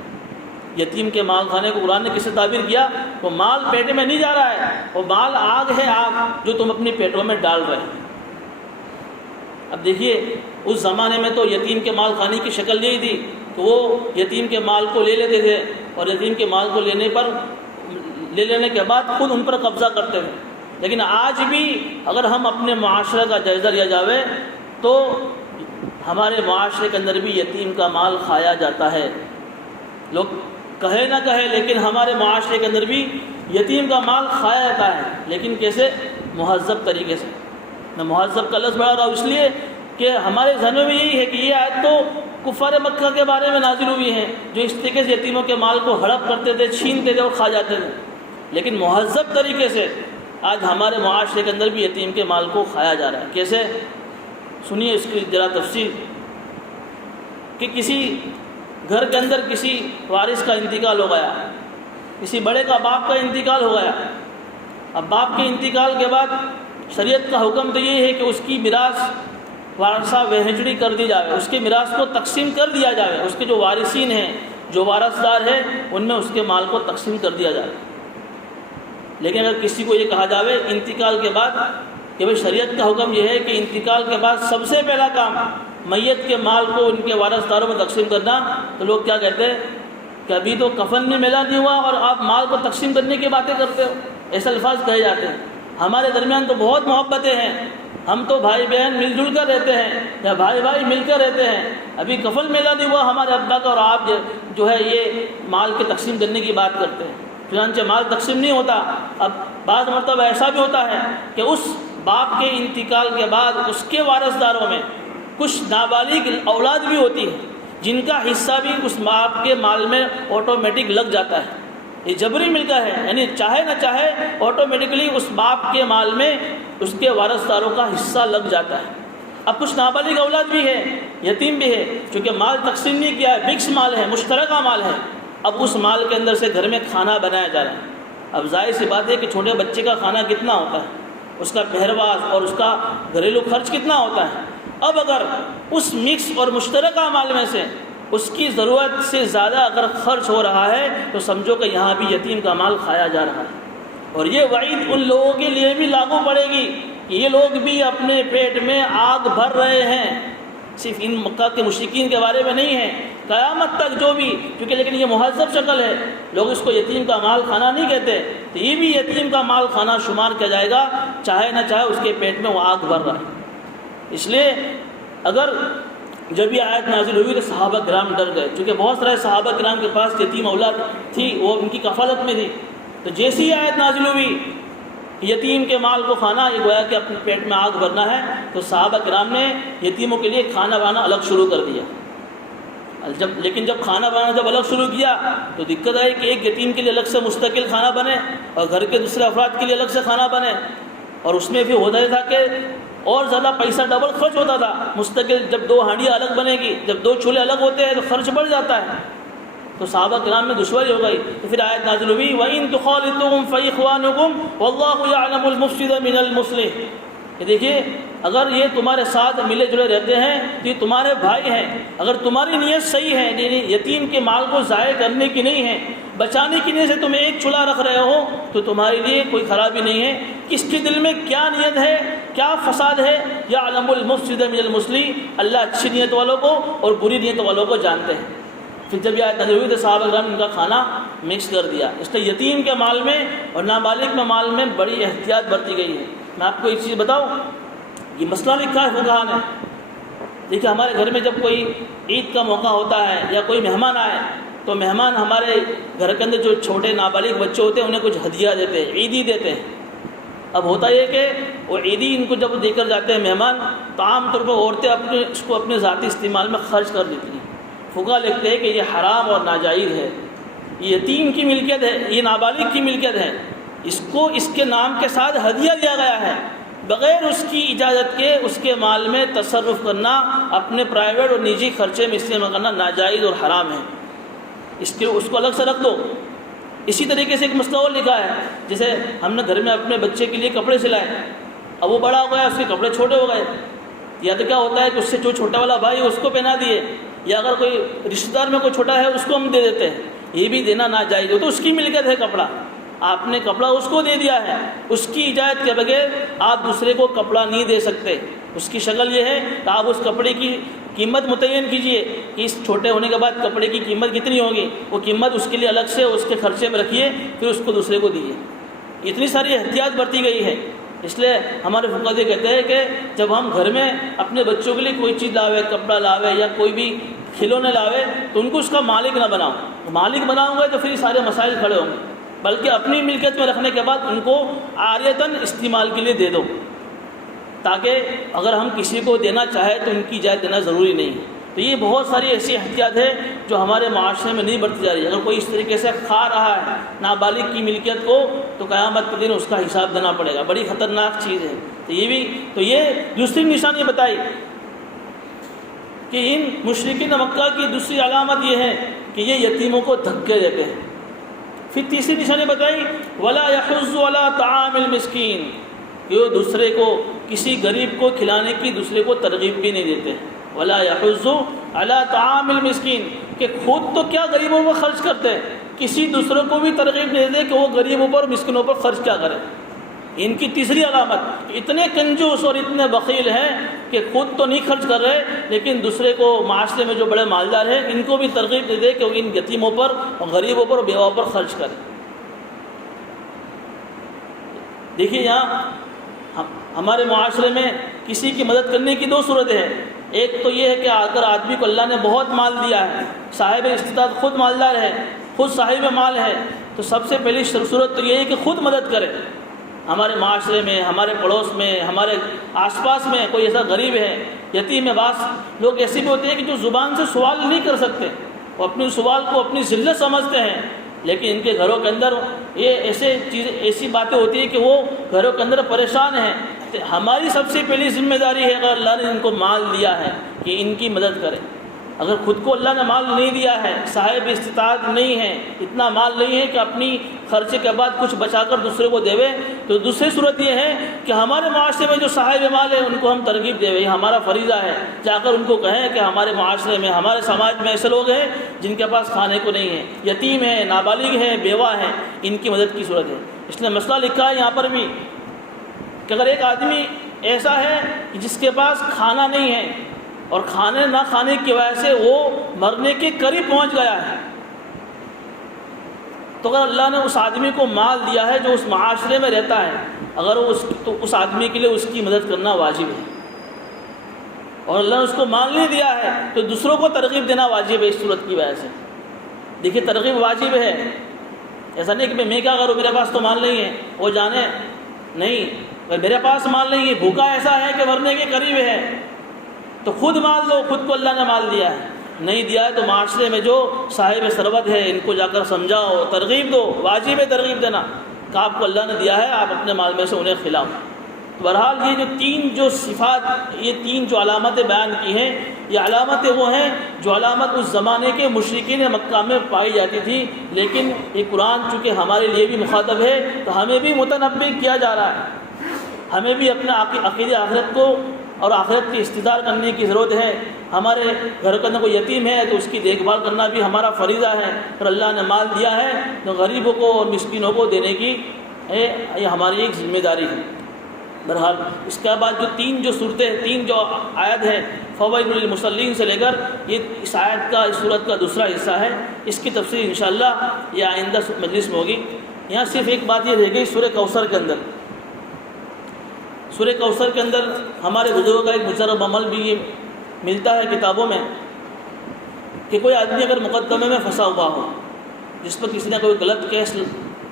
یتیم کے مال کھانے کو قرآن نے کس سے تعبیر کیا؟ وہ مال پیٹ میں نہیں جا رہا ہے، وہ مال آگ ہے، آگ جو تم اپنی پیٹوں میں ڈال رہے ہیں۔ اب دیکھیے اس زمانے میں تو یتیم کے مال کھانے کی شکل یہی تھی کہ وہ یتیم کے مال کو لے لیتے تھے اور یتیم کے مال کو لے لینے کے بعد خود ان پر قبضہ کرتے تھے۔ لیکن آج بھی اگر ہم اپنے معاشرے کا جائزہ لیا جاوے تو ہمارے معاشرے کے اندر بھی یتیم کا مال کھایا جاتا ہے۔ لوگ کہے نہ کہے لیکن ہمارے معاشرے کے اندر بھی یتیم کا مال کھایا جاتا ہے، لیکن کیسے؟ مہذب طریقے سے۔ میں مہذب کا لفظ بڑھا رہا ہوں اس لیے کہ ہمارے ذہنوں میں یہی ہے کہ یہ آیت تو کفار مکہ کے بارے میں نازل ہوئی ہے، جو اس طریقے سے یتیموں کے مال کو ہڑپ کرتے تھے، چھینتے تھے اور کھا جاتے تھے۔ لیکن مہذب طریقے سے آج ہمارے معاشرے کے اندر بھی یتیم کے مال کو کھایا جا رہا ہے۔ کیسے؟ سنیے اس کی ذرا تفصیل کہ کسی گھر کے اندر کسی وارث کا انتقال ہو گیا، کسی بڑے کا باپ کا انتقال ہو گیا۔ اب باپ کے انتقال کے بعد شریعت کا حکم تو یہ ہے کہ اس کی میراث وارثہ وہجڑی کر دی جائے، اس کے میراث کو تقسیم کر دیا جائے، اس کے جو وارثین ہیں، جو وارثدار ہیں، ان میں اس کے مال کو تقسیم کر دیا جائے۔ لیکن اگر کسی کو یہ کہا جاوے انتقال کے بعد کہ بھئی شریعت کا حکم یہ ہے کہ انتقال کے بعد سب سے پہلا کام میت کے مال کو ان کے وارثداروں میں تقسیم کرنا، تو لوگ کیا کہتے ہیں کہ ابھی تو کفن میں ملا نہیں ہوا اور آپ مال کو تقسیم کرنے کی باتیں کرتے ہو، ایسے الفاظ کہے جاتے ہیں۔ ہمارے درمیان تو بہت محبتیں ہیں، ہم تو بھائی بہن مل جل کر رہتے ہیں یا بھائی بھائی مل کر رہتے ہیں، ابھی کفن میلا نہیں ہوا ہمارے ابا کا اور آپ جو ہے یہ مال کے تقسیم کرنے کی بات کرتے ہیں۔ چنانچہ مال تقسیم نہیں ہوتا۔ اب بعض مرتبہ ایسا بھی ہوتا ہے کہ اس باپ کے انتقال کے بعد اس کے وارثداروں میں کچھ نابالغ اولاد بھی ہوتی ہے جن کا حصہ بھی اس باپ کے مال میں آٹومیٹک لگ جاتا ہے۔ یہ جبری ملکہ ہے، یعنی چاہے نہ چاہے آٹومیٹکلی اس باپ کے مال میں اس کے وارثداروں کا حصہ لگ جاتا ہے۔ اب کچھ نابالغ اولاد بھی ہے، یتیم بھی ہے، چونکہ مال تقسیم نہیں کیا ہے، مکس مال ہے، مشترکہ مال ہے۔ اب اس مال کے اندر سے گھر میں کھانا بنایا جا رہا ہے۔ اب ظاہر سی بات ہے کہ چھوٹے بچے کا کھانا کتنا ہوتا ہے، اس کا پہرواز اور اس کا گھریلو خرچ کتنا ہوتا ہے۔ اب اگر اس مکس اور مشترکہ مال میں سے اس کی ضرورت سے زیادہ اگر خرچ ہو رہا ہے تو سمجھو کہ یہاں بھی یتیم کا مال کھایا جا رہا ہے۔ اور یہ وعید ان لوگوں کے لیے بھی لاگو پڑے گی کہ یہ لوگ بھی اپنے پیٹ میں آگ بھر رہے ہیں، صرف ان مکہ کے مشرکین کے بارے میں نہیں ہے، قیامت تک جو بھی، کیونکہ لیکن یہ مہذب شکل ہے، لوگ اس کو یتیم کا مال کھانا نہیں کہتے، تو یہ بھی یتیم کا مال کھانا شمار کیا جائے گا، چاہے نہ چاہے اس کے پیٹ میں وہ آگ بھر رہا ہے۔ اس لیے اگر جب یہ آیت نازل ہوئی تو صحابہ کرام ڈر گئے، چونکہ بہت سارے صحابہ کرام کے پاس یتیم اولاد تھی، وہ ان کی کفالت میں تھی۔ تو جیسی یہ آیت نازل ہوئی یتیم کے مال کو کھانا، یہ گویا کہ اپنے پیٹ میں آگ بھرنا ہے، تو صحابہ کرام نے یتیموں کے لیے کھانا بنانا الگ شروع کر دیا۔ لیکن جب کھانا بنانا جب الگ شروع کیا تو دقت آئی کہ ایک یتیم کے لیے الگ سے مستقل کھانا بنے اور گھر کے دوسرے افراد کے لیے الگ سے کھانا بنے، اور اس میں بھی ہوتا یہ تھا کہ اور زیادہ پیسہ ڈبل خرچ ہوتا تھا۔ مستقل جب 2 ہانڈیاں الگ بنے گی، جب 2 چولہے الگ ہوتے ہیں تو خرچ بڑھ جاتا ہے، تو صحابہ کرام میں دشواری ہو گئی۔ تو پھر آیت نازل ہوئی وَإِن تُخَالِطُوهُمْ فَإِخْوَانُكُمْ وَاللَّهُ يَعْلَمُ الْمُفْسِدَ مِنَ الْمُصْلِحِ۔ کہ دیکھیے اگر یہ تمہارے ساتھ ملے جلے رہتے ہیں تو یہ تمہارے بھائی ہیں، اگر تمہاری نیت صحیح ہے، یعنی یتیم کے مال کو ضائع کرنے کی نہیں ہے، بچانے کی نیت سے تم ایک چولہا رکھ رہے ہو تو تمہارے لیے کوئی خرابی نہیں ہے۔ کس کے دل میں کیا نیت ہے، کیا فساد ہے، یعلم المفسد من المصلح، اللہ اچھی نیت والوں کو اور بری نیت والوں کو جانتے ہیں۔ پھر جب یہ آیت نازل ہوئی تو صحابہ کرام نے ان کا کھانا مکس کر دیا۔ اس لیے یتیم کے مال میں اور نابالغ کے مال میں بڑی احتیاط برتی گئی ہے۔ میں آپ کو ایک چیز بتاؤں، یہ مسئلہ لکھا ہے فقہاء نے۔ دیکھیے ہمارے گھر میں جب کوئی عید کا موقع ہوتا ہے یا کوئی مہمان آئے تو مہمان ہمارے گھر کے اندر جو چھوٹے نابالغ بچے ہوتے ہیں انہیں کچھ ہدیہ دیتے ہیں، عیدی دیتے ہیں۔ اب ہوتا یہ کہ وہ عیدی ان کو جب دے کر جاتے ہیں مہمان تو عام طور پر عورتیں اس کو اپنے ذاتی استعمال میں خرچ کر دیتی ہیں۔ فقہاء لکھتے ہیں کہ یہ حرام اور ناجائز ہے، یہ یتیم کی ملکیت ہے، یہ نابالغ کی ملکیت ہے، اس کو اس کے نام کے ساتھ ہدیہ دیا گیا ہے، بغیر اس کی اجازت کے اس کے مال میں تصرف کرنا، اپنے پرائیویٹ اور نجی خرچے میں استعمال کرنا ناجائز اور حرام ہے، اس کو الگ سے رکھ دو۔ اسی طریقے سے ایک مسئلہ اور لکھا ہے، جیسے ہم نے گھر میں اپنے بچے کے لیے کپڑے سلائے، اب وہ بڑا ہو گیا، اس کے کپڑے چھوٹے ہو گئے، یا تو کیا ہوتا ہے کہ اس سے جو چھوٹا والا بھائی اس کو پہنا دیے، یا اگر کوئی رشتہ دار میں کوئی چھوٹا ہے اس کو ہم دے دیتے ہیں، یہ بھی دینا ناجائز ہو، تو اس کی ملکیت ہے کپڑا، آپ نے کپڑا اس کو دے دیا ہے، اس کی اجازت کے بغیر آپ دوسرے کو کپڑا نہیں دے سکتے۔ اس کی شکل یہ ہے کہ آپ اس کپڑے کی قیمت متعین کیجئے کہ اس چھوٹے ہونے کے بعد کپڑے کی قیمت کتنی ہوگی، وہ قیمت اس کے لیے الگ سے اس کے خرچے میں رکھیے، پھر اس کو دوسرے کو دیجیے۔ اتنی ساری احتیاط برتی گئی ہے، اس لیے ہمارے فقہاء کہتے ہیں کہ جب ہم گھر میں اپنے بچوں کے لیے کوئی چیز لاوے، کپڑا لاوے یا کوئی بھی کھلونے لاوے، تو ان کو اس کا مالک نہ بناؤ، مالک بناؤ گے تو پھر یہ سارے مسائل کھڑے ہوں گے، بلکہ اپنی ملکیت میں رکھنے کے بعد ان کو عاریتاً استعمال کے لیے دے دو، تاکہ اگر ہم کسی کو دینا چاہے تو ان کی اجازت دینا ضروری نہیں ہے۔ تو یہ بہت ساری ایسی احتیاط ہے جو ہمارے معاشرے میں نہیں برتی جا رہی ہے۔ اگر کوئی اس طریقے سے کھا رہا ہے نابالغ کی ملکیت کو تو قیامت کے دن اس کا حساب دینا پڑے گا، بڑی خطرناک چیز ہے۔ تو یہ دوسری نشانی بتائی کہ ان مشرکین مکہ کی دوسری علامت یہ ہے کہ یہ یتیموں کو دھکے دیتے ہیں۔ پھر تیسری نشانی بتائی ولا يحض على طعام المسکین، یہ دوسرے کو کسی غریب کو کھلانے کی دوسرے کو ترغیب بھی نہیں دیتے۔ ولا يحض على طعام المسکین، کہ خود تو کیا غریبوں پر خرچ کرتے ہیں، کسی دوسروں کو بھی ترغیب نہیں دیتے کہ وہ غریبوں پر مسکینوں پر خرچ کیا کریں۔ ان کی تیسری علامت، اتنے کنجوس اور اتنے بخیل ہیں کہ خود تو نہیں خرچ کر رہے لیکن دوسرے کو، معاشرے میں جو بڑے مالدار ہیں ان کو بھی ترغیب دے دے کہ وہ ان یتیموں پر، غریبوں پر، بیواؤں پر خرچ کریں۔ دیکھیے یہاں ہمارے معاشرے میں کسی کی مدد کرنے کی دو صورتیں ہیں۔ ایک تو یہ ہے کہ اگر آدمی کو اللہ نے بہت مال دیا ہے، صاحب استطاعت، خود مالدار ہے، خود صاحب مال ہے، تو سب سے پہلی صورت تو یہ ہے کہ خود مدد کرے۔ ہمارے معاشرے میں، ہمارے پڑوس میں، ہمارے آس پاس میں کوئی ایسا غریب ہے، یتیم ہے، بعض لوگ ایسے بھی ہوتے ہیں کہ جو زبان سے سوال نہیں کر سکتے، وہ اپنے سوال کو اپنی ذلت سمجھتے ہیں، لیکن ان کے گھروں کے اندر یہ ایسی باتیں ہوتی ہیں کہ وہ گھروں کے اندر پریشان ہیں۔ تو ہماری سب سے پہلی ذمہ داری ہے، اگر اللہ نے ان کو مال دیا ہے، کہ ان کی مدد کریں۔ اگر خود کو اللہ نے مال نہیں دیا ہے، صاحب استطاعت نہیں ہے، اتنا مال نہیں ہے کہ اپنی خرچے کے بعد کچھ بچا کر دوسرے کو دے، تو دوسری صورت یہ ہے کہ ہمارے معاشرے میں جو صاحب مال ہے ان کو ہم ترغیب دے، یہ ہمارا فریضہ ہے، جا کر ان کو کہیں کہ ہمارے معاشرے میں، ہمارے سماج میں ایسے لوگ ہیں جن کے پاس کھانے کو نہیں ہے، یتیم ہے، نابالغ ہے، بیوہ ہے، ان کی مدد کی صورت ہے۔ اس نے مسئلہ لکھا ہے یہاں پر بھی کہ اگر ایک آدمی ایسا ہے کہ جس کے پاس کھانا نہیں ہے اور کھانے نہ کھانے کی وجہ سے وہ مرنے کے قریب پہنچ گیا ہے، تو اگر اللہ نے اس آدمی کو مال دیا ہے جو اس معاشرے میں رہتا ہے، اگر تو اس آدمی کے لیے اس کی مدد کرنا واجب ہے، اور اللہ نے اس کو مال نہیں دیا ہے تو دوسروں کو ترغیب دینا واجب ہے اس صورت کی وجہ سے۔ دیکھیے ترغیب واجب ہے، ایسا نہیں کہ میں کیا کروں، میرے پاس تو مال نہیں ہے، وہ جانے نہیں، میرے پاس مال نہیں ہے، بھوکا ایسا ہے کہ مرنے کے قریب ہے، تو خود مال دو، خود کو اللہ نے مال دیا ہے، نہیں دیا ہے تو معاشرے میں جو صاحب ثروت ہے ان کو جا کر سمجھاؤ، ترغیب دو، واجب ہے ترغیب دینا کہ آپ کو اللہ نے دیا ہے، آپ اپنے مال میں سے انہیں کھلاؤ۔ بہرحال یہ جو تین صفات، یہ تین علامتیں بیان کی ہیں، یہ علامتیں وہ ہیں جو علامت اس زمانے کے مشرکین مکہ میں پائی جاتی تھی، لیکن یہ قرآن چونکہ ہمارے لیے بھی مخاطب ہے تو ہمیں بھی متنبہ کیا جا رہا ہے، ہمیں بھی اپنے عقیدہ آخرت کو اور آخرت کی استدار کرنے کی ضرورت ہے۔ ہمارے گھر کے اندر کوئی یتیم ہے تو اس کی دیکھ بھال کرنا بھی ہمارا فریضہ ہے، اور اللہ نے مال دیا ہے تو غریبوں کو اور مسکینوں کو دینے کی یہ ہماری ایک ذمہ داری ہے۔ بہرحال اس کے بعد جو تین صورتیں، تین آیت ہے فوائد للمصلین سے لے کر یہ اس آیت کا، اس صورت کا دوسرا حصہ ہے، اس کی تفسیر انشاءاللہ یہ آئندہ مجلس میں ہوگی۔ یہاں صرف ایک بات یہ رہ گئی سورہ کوثر کے اندر، سورہ کوثر کے اندر ہمارے بزرگوں کا ایک مجرب عمل بھی یہ ملتا ہے کتابوں میں کہ کوئی آدمی اگر مقدمے میں پھنسا ہوا ہو، جس پر کسی نے کوئی غلط کیس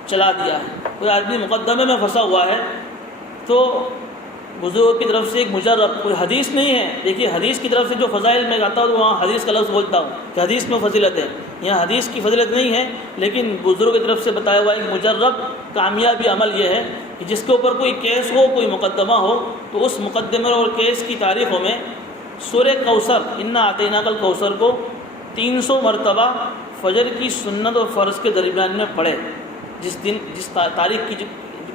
چلا دیا ہے، کوئی آدمی مقدمے میں پھنسا ہوا ہے تو بزرگوں کی طرف سے ایک مجرب، کوئی حدیث نہیں ہے. دیکھیے حدیث کی طرف سے جو فضائل میں آتا ہوں تو وہاں حدیث کا لفظ بولتا ہوں کہ حدیث میں فضیلت ہے. یہاں حدیث کی فضیلت نہیں ہے، لیکن بزرگوں کی طرف سے بتایا ہوا ایک مجرب کامیابی عمل یہ ہے کہ جس کے اوپر کوئی کیس ہو، کوئی مقدمہ ہو، تو اس مقدمے اور کیس کی تاریخوں میں سورہ کوثر، انا اعطیناک الکوثر کو 300 مرتبہ فجر کی سنت اور فرض کے درمیان میں پڑھے. جس تاریخ کی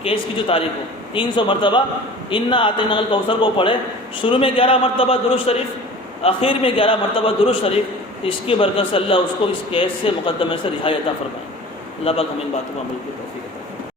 کیس کی جو تاریخ ہو 300 مرتبہ انا اعطیناک الکوثر کو پڑھے. شروع میں 11 مرتبہ درود شریف، آخر میں 11 مرتبہ درود شریف. اس کی برکت سے اللہ اس کو اس کیس سے، مقدمے سے رہائی عطا فرمائے. اللہ پاک ہمیں ان باتوں پر عمل کی توفیق عطا فرمائے.